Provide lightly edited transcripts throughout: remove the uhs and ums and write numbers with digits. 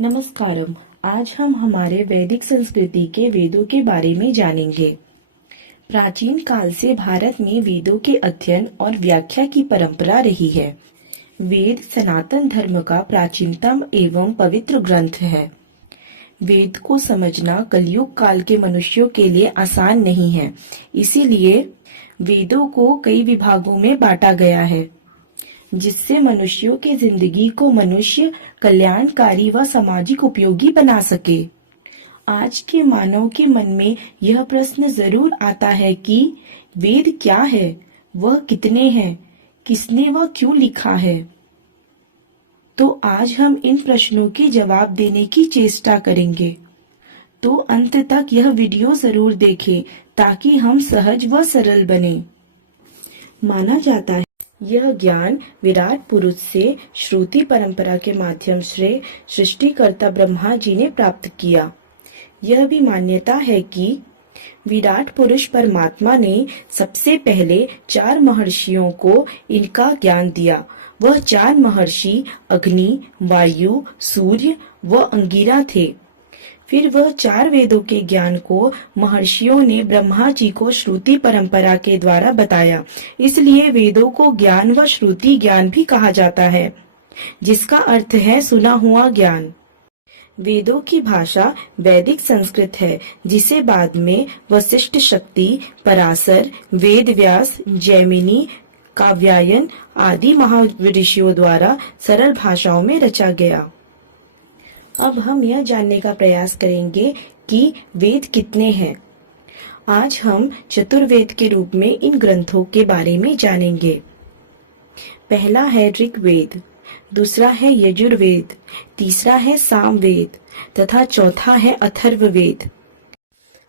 नमस्कारम। आज हम हमारे वैदिक संस्कृति के वेदों के बारे में जानेंगे। प्राचीन काल से भारत में वेदों के अध्ययन और व्याख्या की परंपरा रही है। वेद सनातन धर्म का प्राचीनतम एवं पवित्र ग्रंथ है। वेद को समझना कलयुग काल के मनुष्यों के लिए आसान नहीं है, इसीलिए वेदों को कई विभागों में बांटा गया है, जिससे मनुष्यों की जिंदगी को मनुष्य कल्याणकारी व सामाजिक उपयोगी बना सके। आज के मानव के मन में यह प्रश्न जरूर आता है कि वेद क्या है, वह कितने हैं, किसने वह क्यों लिखा है। तो आज हम इन प्रश्नों के जवाब देने की चेष्टा करेंगे। तो अंत तक यह वीडियो जरूर देखें ताकि हम सहज व सरल बने। माना जाता है यह ज्ञान विराट पुरुष से श्रुति परंपरा के माध्यम से सृष्टिकर्ता ब्रह्मा जी ने प्राप्त किया। यह भी मान्यता है कि विराट पुरुष परमात्मा ने सबसे पहले 4 महर्षियों को इनका ज्ञान दिया। वह 4 महर्षि अग्नि, वायु, सूर्य व अंगिरा थे। फिर वह 4 वेदों के ज्ञान को महर्षियों ने ब्रह्मा जी को श्रुति परंपरा के द्वारा बताया। इसलिए वेदों को ज्ञान व श्रुति ज्ञान भी कहा जाता है, जिसका अर्थ है सुना हुआ ज्ञान। वेदों की भाषा वैदिक संस्कृत है, जिसे बाद में वशिष्ठ शक्ति, पराशर, वेद व्यास, जैमिनी, काव्यायन आदि महर्षियों द्वारा सरल भाषाओं में रचा गया। अब हम यह जानने का प्रयास करेंगे कि वेद कितने हैं। आज हम चतुर्वेद के रूप में इन ग्रंथों के बारे में जानेंगे। पहला है ऋग्वेद, दूसरा है यजुर्वेद, तीसरा है सामवेद तथा चौथा है अथर्ववेद।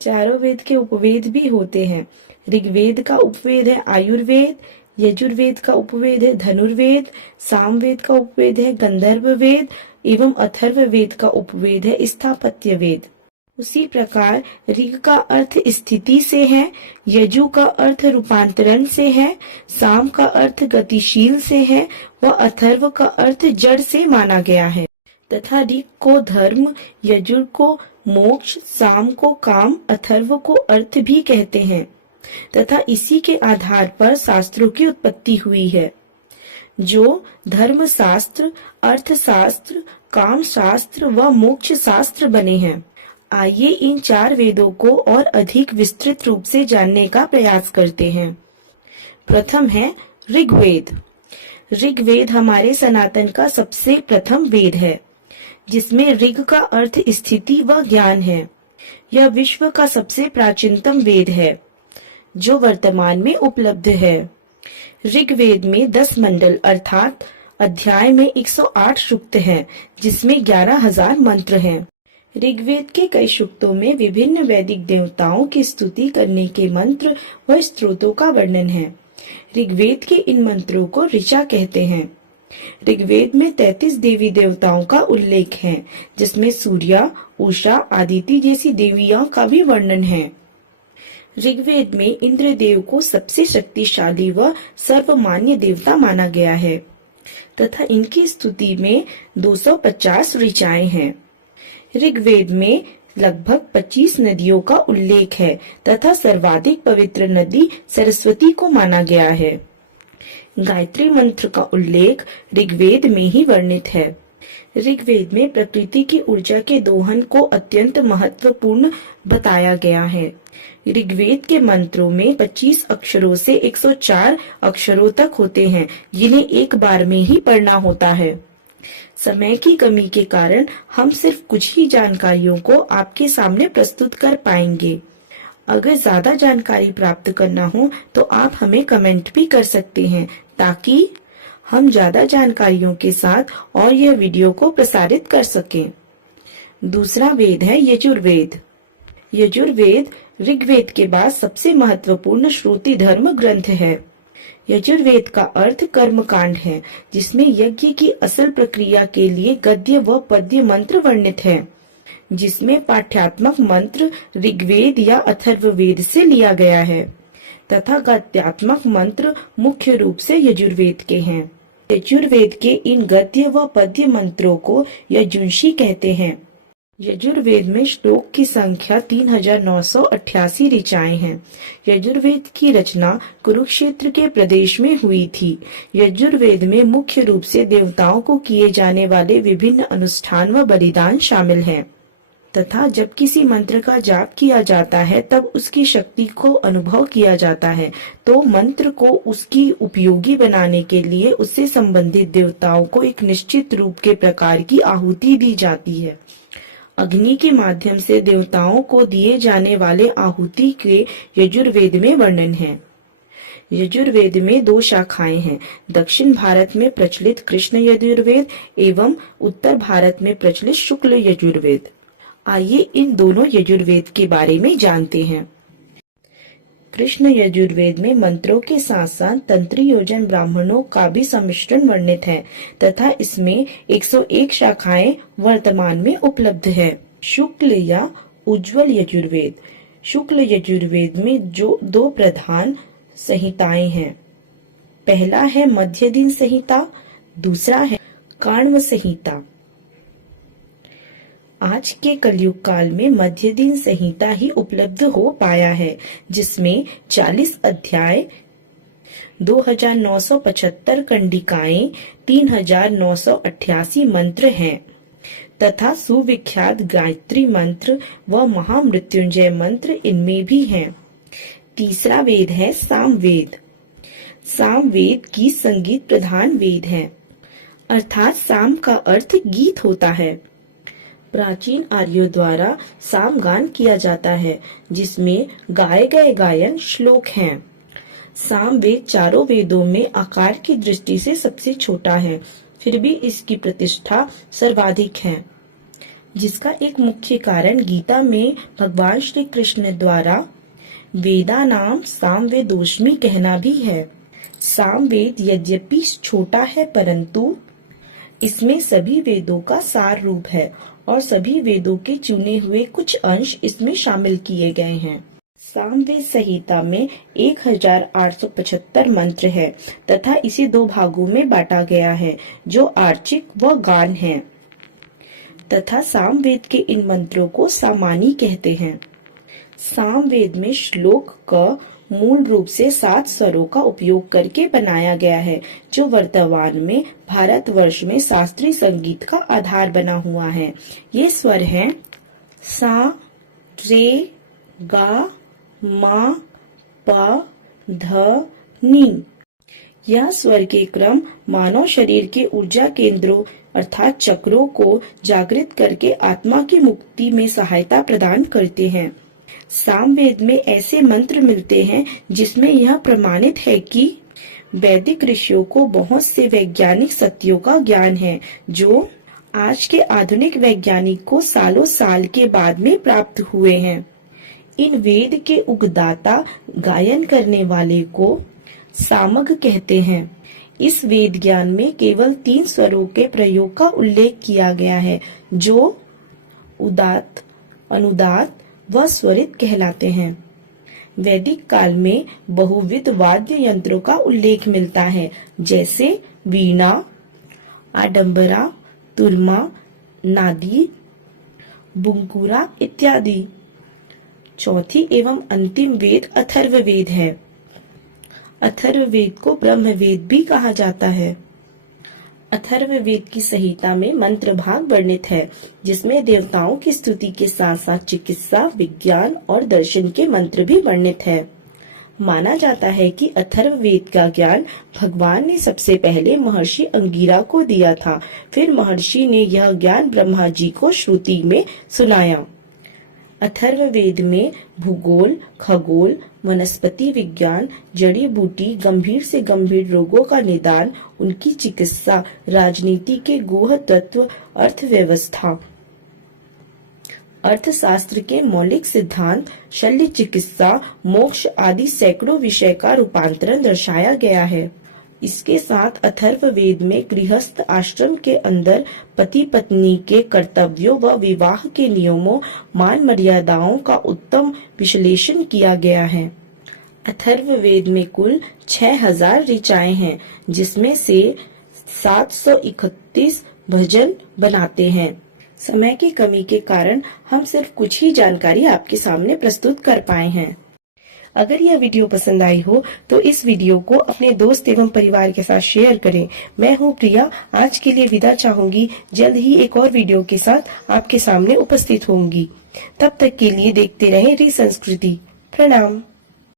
चारों वेद के उपवेद भी होते हैं। ऋग्वेद का उपवेद है आयुर्वेद, यजुर्वेद का उपवेद है धनुर्वेद, सामवेद का उपवेद है गंधर्व वेद एवं अथर्ववेद का उपवेद है स्थापत्य वेद। उसी प्रकार ऋग का अर्थ स्थिति से है, यजु का अर्थ रूपांतरण से है, साम का अर्थ गतिशील से है व अथर्व का अर्थ जड़ से माना गया है। तथा ऋग को धर्म, यजुर को मोक्ष, साम को काम, अथर्व को अर्थ भी कहते हैं तथा इसी के आधार पर शास्त्रों की उत्पत्ति हुई है, जो धर्म शास्त्र, अर्थशास्त्र, काम शास्त्र व मोक्ष शास्त्र बने हैं। आइए इन 4 वेदों को और अधिक विस्तृत रूप से जानने का प्रयास करते हैं। प्रथम है ऋग्वेद। ऋग्वेद हमारे सनातन का सबसे प्रथम वेद है, जिसमें ऋग का अर्थ स्थिति व ज्ञान है। यह विश्व का सबसे प्राचीनतम वेद है, जो वर्तमान में उपलब्ध है। ऋग्वेद में 10 मंडल अर्थात अध्याय में 108 सूक्त हैं, जिसमें 11,000 मंत्र हैं। ऋग्वेद के कई सूक्तों में विभिन्न वैदिक देवताओं की स्तुति करने के मंत्र व स्तोत्रों का वर्णन है। ऋग्वेद के इन मंत्रों को ऋचा कहते हैं। ऋग्वेद में 33 देवी देवताओं का उल्लेख है, जिसमें सूर्या, उषा, आदिति जैसी देवियों का भी वर्णन है। ऋग्वेद में इंद्रदेव को सबसे शक्तिशाली व सर्वमान्य देवता माना गया है तथा इनकी स्तुति में 250 ऋचाएं हैं। ऋग्वेद में लगभग 25 नदियों का उल्लेख है तथा सर्वाधिक पवित्र नदी सरस्वती को माना गया है। गायत्री मंत्र का उल्लेख ऋग्वेद में ही वर्णित है। ऋग्वेद में प्रकृति की ऊर्जा के दोहन को अत्यंत महत्वपूर्ण बताया गया है। ऋग्वेद के मंत्रों में 25 अक्षरों से 104 अक्षरों तक होते हैं, जिन्हें एक बार में ही पढ़ना होता है। समय की कमी के कारण हम सिर्फ कुछ ही जानकारियों को आपके सामने प्रस्तुत कर पाएंगे। अगर ज्यादा जानकारी प्राप्त करना हो तो आप हमें कमेंट भी कर सकते हैं, ताकि हम ज्यादा जानकारियों के साथ और यह वीडियो को प्रसारित कर सकें। दूसरा वेद है यजुर्वेद। यजुर्वेद ऋग्वेद के बाद सबसे महत्वपूर्ण श्रुति धर्म ग्रंथ है। यजुर्वेद का अर्थ कर्म कांड है, जिसमें यज्ञ की असल प्रक्रिया के लिए गद्य व पद्य मंत्र वर्णित है, जिसमें पाठ्यात्मक मंत्र ऋग्वेद या अथर्ववेद से लिया गया है तथा गद्यात्मक मंत्र मुख्य रूप से यजुर्वेद के हैं। यजुर्वेद के इन गद्य व पद्य मंत्रों को यजुंशी कहते हैं। यजुर्वेद में श्लोक की संख्या 3988 ऋचाएं हैं। यजुर्वेद की रचना कुरुक्षेत्र के प्रदेश में हुई थी। यजुर्वेद में मुख्य रूप से देवताओं को किए जाने वाले विभिन्न अनुष्ठान व बलिदान शामिल हैं तथा जब किसी मंत्र का जाप किया जाता है तब उसकी शक्ति को अनुभव किया जाता है, तो मंत्र को उसकी उपयोगी बनाने के लिए उससे संबंधित देवताओं को एक निश्चित रूप के प्रकार की आहुति दी जाती है। अग्नि के माध्यम से देवताओं को दिए जाने वाले आहुति के यजुर्वेद में वर्णन है। यजुर्वेद में 2 शाखाएं हैं, दक्षिण भारत में प्रचलित कृष्ण यजुर्वेद एवं उत्तर भारत में प्रचलित शुक्ल यजुर्वेद। आइए इन दोनों यजुर्वेद के बारे में जानते हैं। कृष्ण यजुर्वेद में मंत्रों के साथ साथ तंत्र योजन ब्राह्मणों का भी सम्मिश्रण वर्णित है तथा इसमें 101 शाखाएं वर्तमान में उपलब्ध है। शुक्ल या उज्ज्वल यजुर्वेद। शुक्ल यजुर्वेद में जो 2 प्रधान संहिताएं हैं, पहला है मध्य दिन संहिता, दूसरा है काण्व संहिता। आज के कलयुग काल में मध्य दिन संहिता ही उपलब्ध हो पाया है, जिसमें 40 अध्याय, 2975 कंडिकाएं, 3988 मंत्र हैं तथा सुविख्यात गायत्री मंत्र व महामृत्युंजय मंत्र इनमें भी हैं। तीसरा वेद है सामवेद। सामवेद गीत संगीत प्रधान वेद है, अर्थात साम का अर्थ गीत होता है। प्राचीन आर्यों द्वारा सामगान किया जाता है, जिसमें गाए गए गायन श्लोक हैं। सामवेद चारों वेदों में आकार की दृष्टि से सबसे छोटा है, फिर भी इसकी प्रतिष्ठा सर्वाधिक है, जिसका एक मुख्य कारण गीता में भगवान श्री कृष्ण द्वारा वेदा नाम सामवेदोष्मी कहना भी है। सामवेद यद्यपि छोटा है, परंतु इसमें सभी वेदों का सार रूप है और सभी वेदों के चुने हुए कुछ अंश इसमें शामिल किए गए हैं। सामवेद संहिता में 1875 मंत्र है तथा इसे 2 भागों में बांटा गया है, जो आर्चिक व गान है तथा सामवेद के इन मंत्रों को सामानी कहते हैं। सामवेद में श्लोक का मूल रूप से 7 स्वरों का उपयोग करके बनाया गया है, जो वर्तमान में भारतवर्ष में शास्त्रीय संगीत का आधार बना हुआ है। ये स्वर हैं सा, रे, गा, मा, पा, ध, नी। यह स्वर के क्रम मानव शरीर के ऊर्जा केंद्रों अर्थात चक्रों को जागृत करके आत्मा की मुक्ति में सहायता प्रदान करते हैं। सामवेद में ऐसे मंत्र मिलते हैं जिसमें यह प्रमाणित है कि वैदिक ऋषियों को बहुत से वैज्ञानिक सत्यों का ज्ञान है, जो आज के आधुनिक वैज्ञानिक को सालों साल के बाद में प्राप्त हुए हैं। इन वेद के उगदाता गायन करने वाले को सामग कहते हैं। इस वेद ज्ञान में केवल 3 स्वरों के प्रयोग का उल्लेख किया गया है, जो उदात्त, अनुदात्त व स्वरित कहलाते हैं। वैदिक काल में बहुविध वाद्य यंत्रों का उल्लेख मिलता है, जैसे वीणा, आडंबरा, तुरमा, नादी, बुंकुरा इत्यादि। चौथी एवं अंतिम वेद अथर्ववेद है। अथर्ववेद को ब्रह्मवेद भी कहा जाता है। अथर्ववेद की संहिता में मंत्र भाग वर्णित है, जिसमें देवताओं की स्तुति के साथ साथ चिकित्सा, विज्ञान और दर्शन के मंत्र भी वर्णित है। माना जाता है कि अथर्ववेद का ज्ञान भगवान ने सबसे पहले महर्षि अंगिरा को दिया था, फिर महर्षि ने यह ज्ञान ब्रह्मा जी को श्रुति में सुनाया। अथर्ववेद में भूगोल, खगोल, वनस्पति विज्ञान, जड़ी बूटी, गंभीर से गंभीर रोगों का निदान, उनकी चिकित्सा, राजनीति के गुह तत्व, अर्थव्यवस्था, अर्थशास्त्र के मौलिक सिद्धांत, शल्य चिकित्सा, मोक्ष आदि सैकड़ों विषय का रूपांतरण दर्शाया गया है। इसके साथ अथर्ववेद में गृहस्थ आश्रम के अंदर पति पत्नी के कर्तव्यों व विवाह के नियमों, मान मर्यादाओं का उत्तम विश्लेषण किया गया है। अथर्ववेद में कुल 6000 ऋचाएं हैं, जिसमें से 731 भजन बनाते हैं। समय की कमी के कारण हम सिर्फ कुछ ही जानकारी आपके सामने प्रस्तुत कर पाए हैं। अगर यह वीडियो पसंद आई हो तो इस वीडियो को अपने दोस्त एवं परिवार के साथ शेयर करें। मैं हूँ प्रिया, आज के लिए विदा चाहूंगी। जल्द ही एक और वीडियो के साथ आपके सामने उपस्थित होंगी। तब तक के लिए देखते रहें री संस्कृति। प्रणाम।